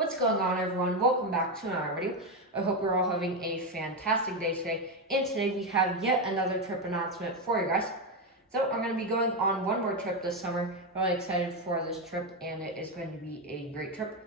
What's going on, everyone? Welcome back to another video. I hope you're all having a fantastic day today. And today we have yet another trip announcement for you guys. So I'm going to be going on one more trip this summer. Really excited for this trip, and it is going to be a great trip.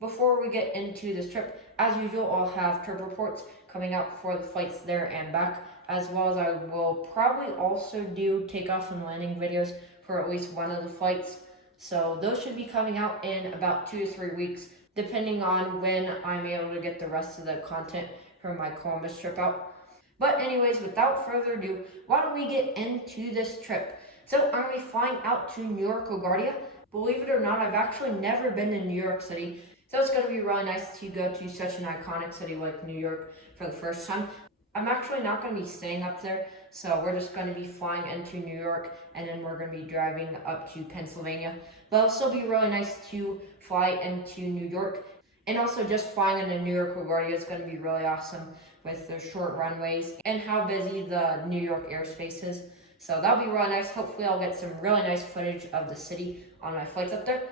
Before we get into this trip, as usual, I'll have trip reports coming out for the flights there and back, as well as I will probably also do takeoff and landing videos for at least one of the flights. So those should be coming out in about 2 to 3 weeks, depending on when I'm able to get the rest of the content for my Columbus trip out. But anyways, without further ado, why don't we get into this trip? So I'm going to be flying out to New York LaGuardia. Believe it or not, I've actually never been to New York City, so it's going to be really nice to go to such an iconic city like New York for the first time. I'm actually not going to be staying up there, so we're just going to be flying into New York, and then we're going to be driving up to Pennsylvania. But it'll still be really nice to fly into New York, and also just flying into New York LaGuardia is going to be really awesome with the short runways and how busy the New York airspace is. So that'll be really nice. Hopefully I'll get some really nice footage of the city on my flights up there.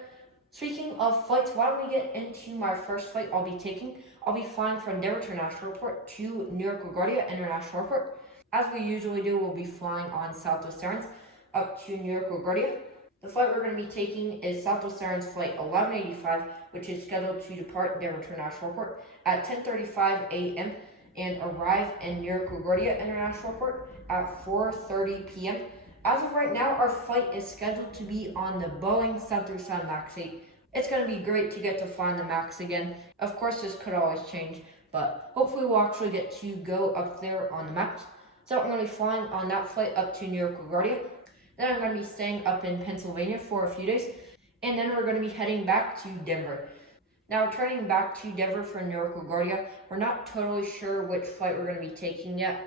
Speaking of flights, why don't we get into my first flight I'll be taking. I'll be flying from Denver International Airport to New York LaGuardia International Airport. As we usually do, we'll be flying on Southwest Airlines up to New York LaGuardia. The flight we're going to be taking is Southwest Airlines Flight 1185, which is scheduled to depart Denver International Airport at 10:35 a.m. and arrive in New York LaGuardia International Airport at 4:30 p.m. As of right now, our flight is scheduled to be on the Boeing 737 MAX 8. It's going to be great to get to fly on the MAX again. Of course, this could always change, but hopefully we'll actually get to go up there on the MAX. So I'm going to be flying on that flight up to New York LaGuardia. Then I'm going to be staying up in Pennsylvania for a few days, and then we're going to be heading back to Denver. Now, returning back to Denver from New York LaGuardia, we're not totally sure which flight we're going to be taking yet.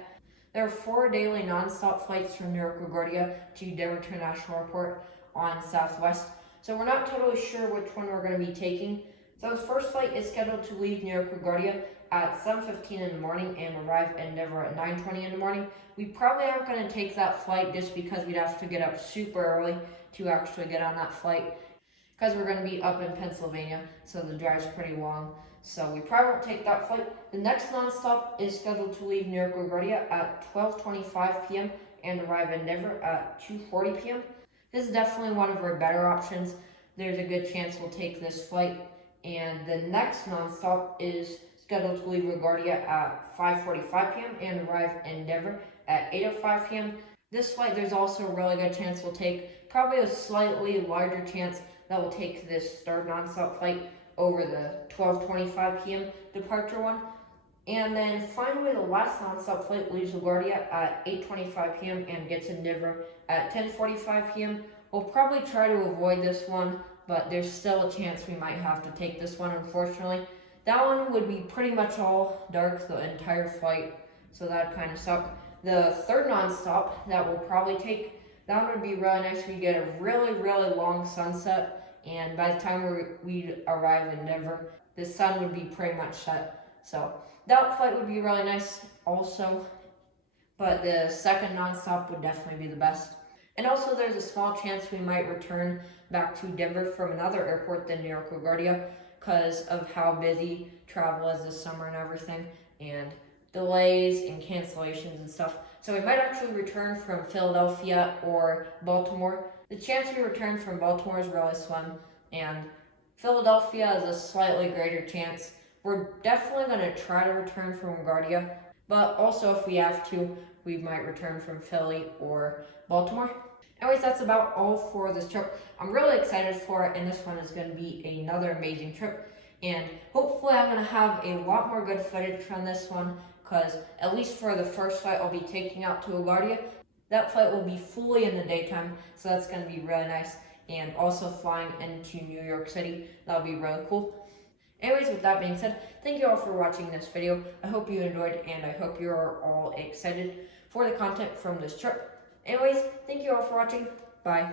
There are 4 daily nonstop flights from New York LaGuardia to Denver International Airport on Southwest, so we're not totally sure which one we're going to be taking. So the first flight is scheduled to leave New York LaGuardia at 7:15 in the morning and arrive in Denver at 9:20 in the morning. We probably aren't going to take that flight just because we'd have to get up super early to actually get on that flight, because we're going to be up in Pennsylvania, so the drive's pretty long. So we probably won't take that flight. The next nonstop is scheduled to leave New York LaGuardia at 12:25 p.m. and arrive in Denver at 2:40 p.m. This is definitely one of our better options. There's a good chance we'll take this flight. And the next nonstop is scheduled to leave LaGuardia at 5:45 p.m. and arrive in Denver at 8:05 p.m. This flight, there's also a really good chance we'll take, probably a slightly larger chance that we'll take this third nonstop flight over the 12:25 p.m. departure one. And then finally, the last nonstop flight leaves LaGuardia at 8:25 p.m. and gets in Denver at 10:45 p.m. We'll probably try to avoid this one, but there's still a chance we might have to take this one, unfortunately. That one would be pretty much all dark the entire flight, so that'd kind of suck. The third nonstop that we'll probably take, that one would be really nice. We get a really, really long sunset, and by the time we arrive in Denver, the sun would be pretty much set. So that flight would be really nice also, but the second nonstop would definitely be the best. And also there's a small chance we might return back to Denver from another airport than New York LaGuardia because of how busy travel is this summer and everything, and delays and cancellations and stuff. So we might actually return from Philadelphia or Baltimore. The chance we return from Baltimore is really slim, and Philadelphia is a slightly greater chance. We're definitely going to try to return from LaGuardia, but also if we have to, we might return from Philly or Baltimore. Anyways, that's about all for this trip. I'm really excited for it, and this one is going to be another amazing trip. And hopefully I'm going to have a lot more good footage from this one, because at least for the first flight I'll be taking out to LaGuardia, that flight will be fully in the daytime, so that's going to be really nice. And also flying into New York City, that'll be really cool. Anyways, with that being said, thank you all for watching this video. I hope you enjoyed, and I hope you are all excited for the content from this trip. Anyways, thank you all for watching. Bye.